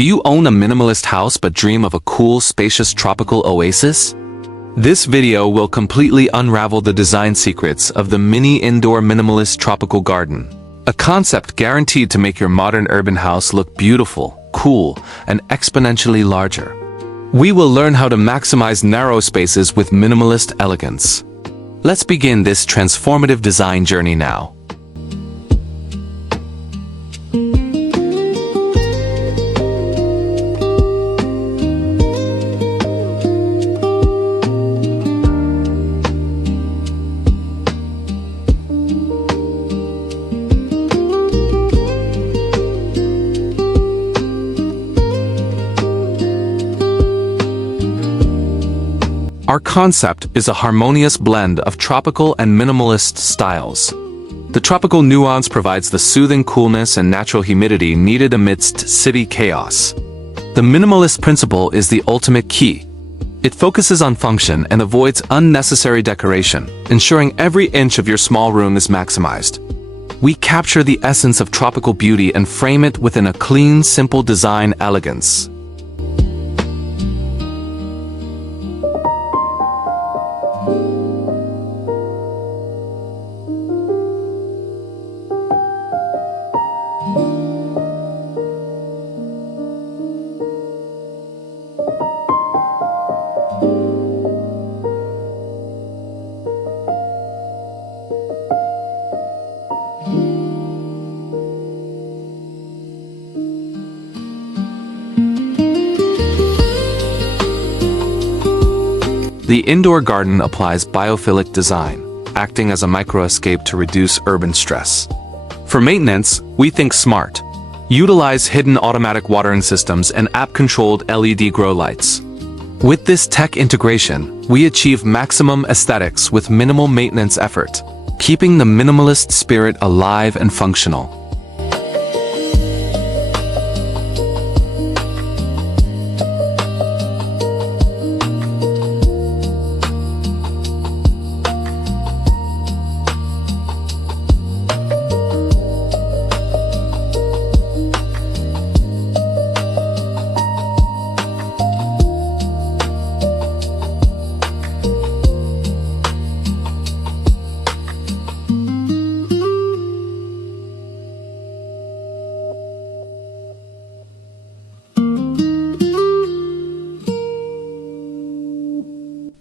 Do you own a minimalist house but dream of a cool, spacious tropical oasis? This video will completely unravel the design secrets of the mini indoor minimalist tropical garden. A concept guaranteed to make your modern urban house look beautiful, cool, and exponentially larger. We will learn how to maximize narrow spaces with minimalist elegance. Let's begin this transformative design journey now. Our concept is a harmonious blend of tropical and minimalist styles. The tropical nuance provides the soothing coolness and natural humidity needed amidst city chaos. The minimalist principle is the ultimate key. It focuses on function and avoids unnecessary decoration, ensuring every inch of your small room is maximized. We capture the essence of tropical beauty and frame it within a clean, simple design elegance. The indoor garden applies biophilic design, acting as a micro-escape to reduce urban stress. For maintenance, we think smart. Utilize hidden automatic watering systems and app-controlled LED grow lights. With this tech integration, we achieve maximum aesthetics with minimal maintenance effort, keeping the minimalist spirit alive and functional.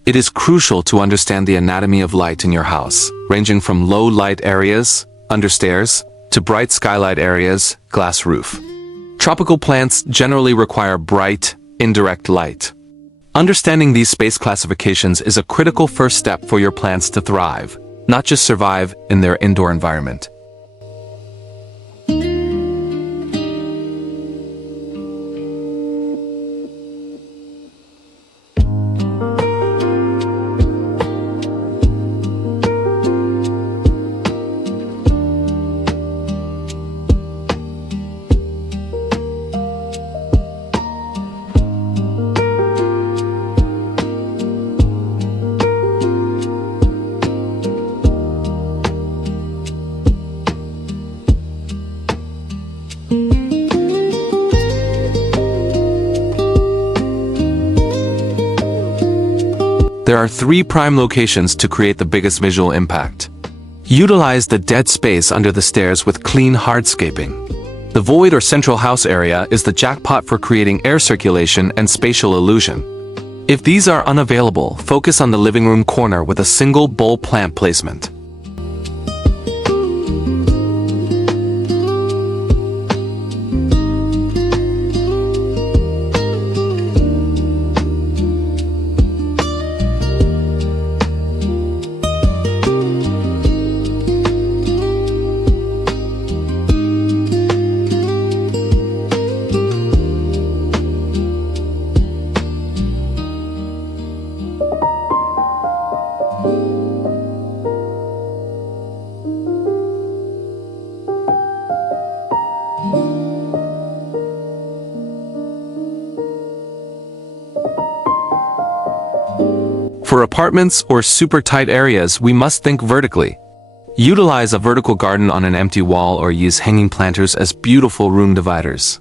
It is crucial to understand the anatomy of light in your house, ranging from low light areas, under stairs, to bright skylight areas, glass roof. Tropical plants generally require bright, indirect light. Understanding these space classifications is a critical first step for your plants to thrive, not just survive in their indoor environment. There are 3 prime locations to create the biggest visual impact. Utilize the dead space under the stairs with clean hardscaping. The void or central house area is the jackpot for creating air circulation and spatial illusion. If these are unavailable, focus on the living room corner with a single bowl plant placement. For apartments or super tight areas, we must think vertically. Utilize a vertical garden on an empty wall or use hanging planters as beautiful room dividers.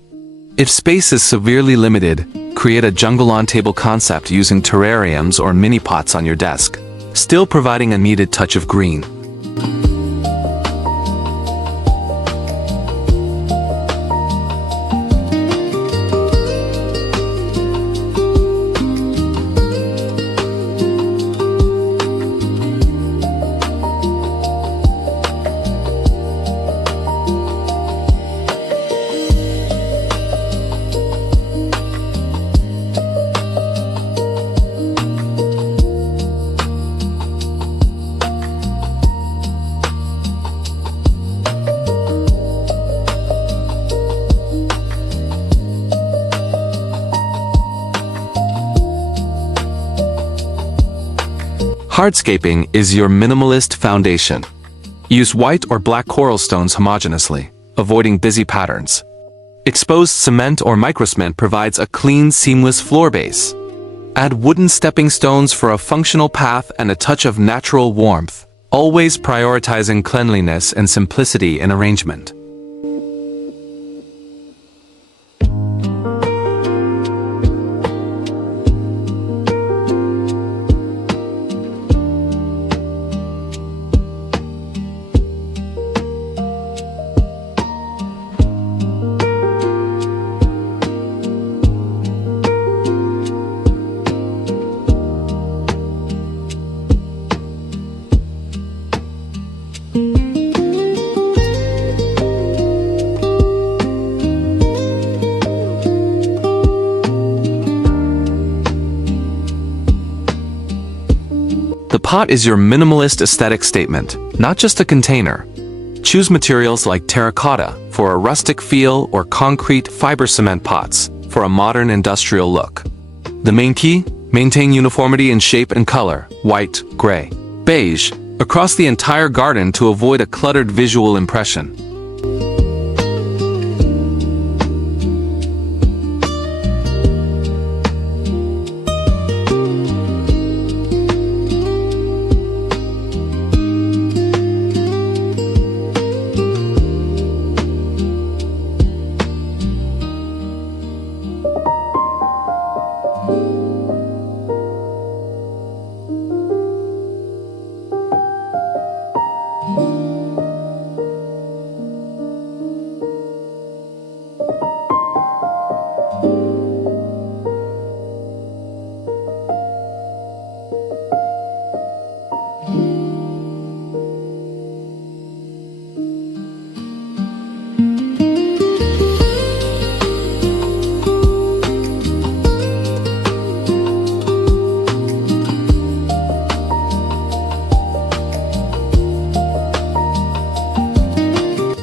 If space is severely limited, create a jungle on-table concept using terrariums or mini pots on your desk, still providing a needed touch of green. Hardscaping is your minimalist foundation. Use white or black coral stones homogeneously, avoiding busy patterns. Exposed cement or microcement provides a clean, seamless floor base. Add wooden stepping stones for a functional path and a touch of natural warmth, always prioritizing cleanliness and simplicity in arrangement. The pot is your minimalist aesthetic statement, not just a container. Choose materials like terracotta for a rustic feel or concrete fiber cement pots for a modern industrial look. The main key? Maintain uniformity in shape and color, white, gray, beige, across the entire garden to avoid a cluttered visual impression.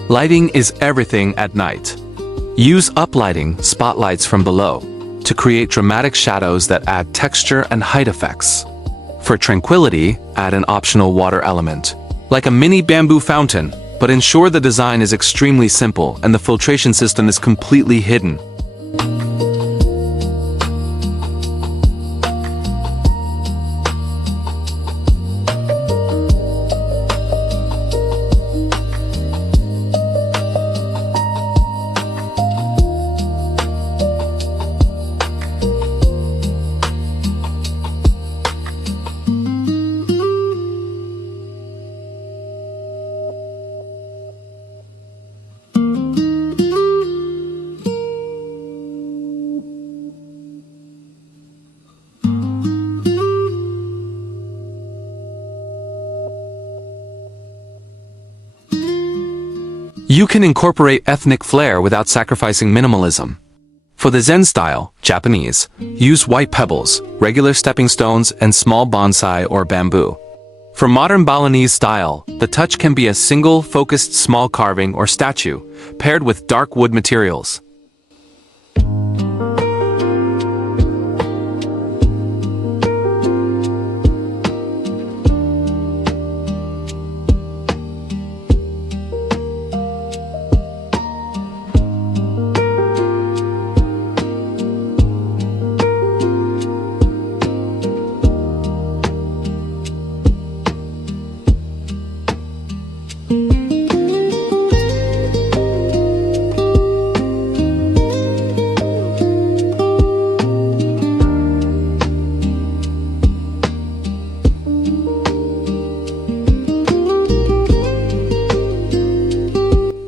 Lighting is everything at night. Use uplighting spotlights from below to create dramatic shadows that add texture and height effects. For tranquility, add an optional water element, like a mini bamboo fountain, but ensure the design is extremely simple and the filtration system is completely hidden. You can incorporate ethnic flair without sacrificing minimalism. For the Zen style, Japanese, use white pebbles, regular stepping stones, and small bonsai or bamboo. For modern Balinese style, the touch can be a single, focused small carving or statue, paired with dark wood materials.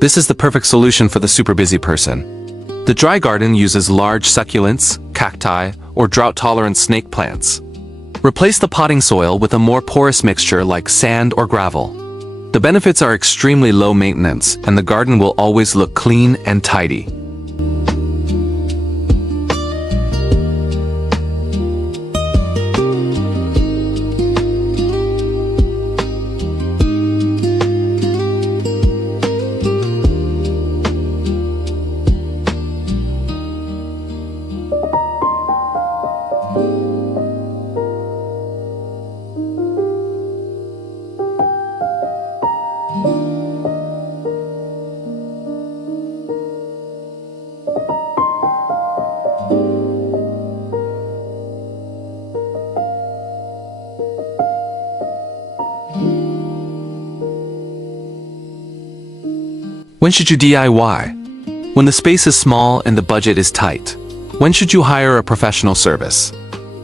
This is the perfect solution for the super busy person. The dry garden uses large succulents, cacti, or drought-tolerant snake plants. Replace the potting soil with a more porous mixture like sand or gravel. The benefits are extremely low maintenance, and the garden will always look clean and tidy. When should you DIY? When the space is small and the budget is tight. When should you hire a professional service?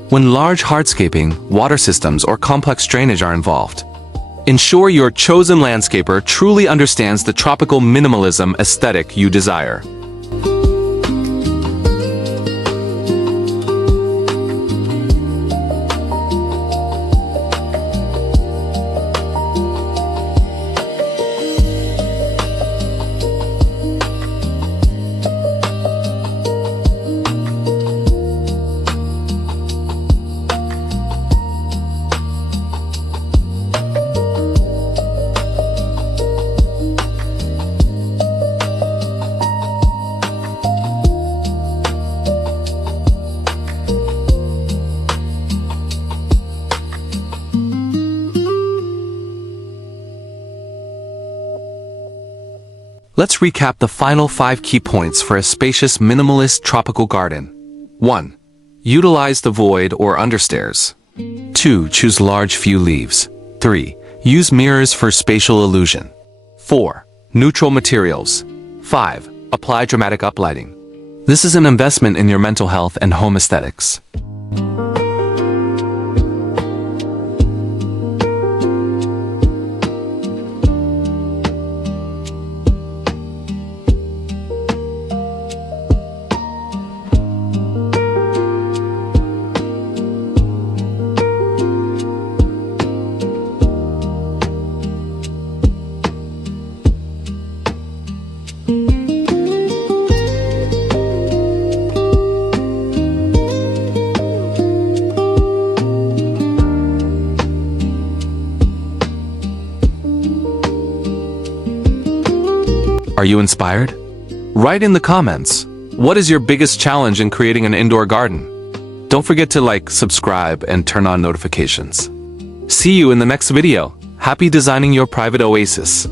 When large hardscaping, water systems, or complex drainage are involved. Ensure your chosen landscaper truly understands the tropical minimalism aesthetic you desire. Let's recap the final 5 key points for a spacious minimalist tropical garden. 1. Utilize the void or understairs. 2. Choose large few leaves. 3. Use mirrors for spatial illusion. 4. Neutral materials. 5. Apply dramatic uplighting. This is an investment in your mental health and home aesthetics. Are you inspired? Write in the comments, what is your biggest challenge in creating an indoor garden? Don't forget to like, subscribe, and turn on notifications. See you in the next video. Happy designing your private oasis.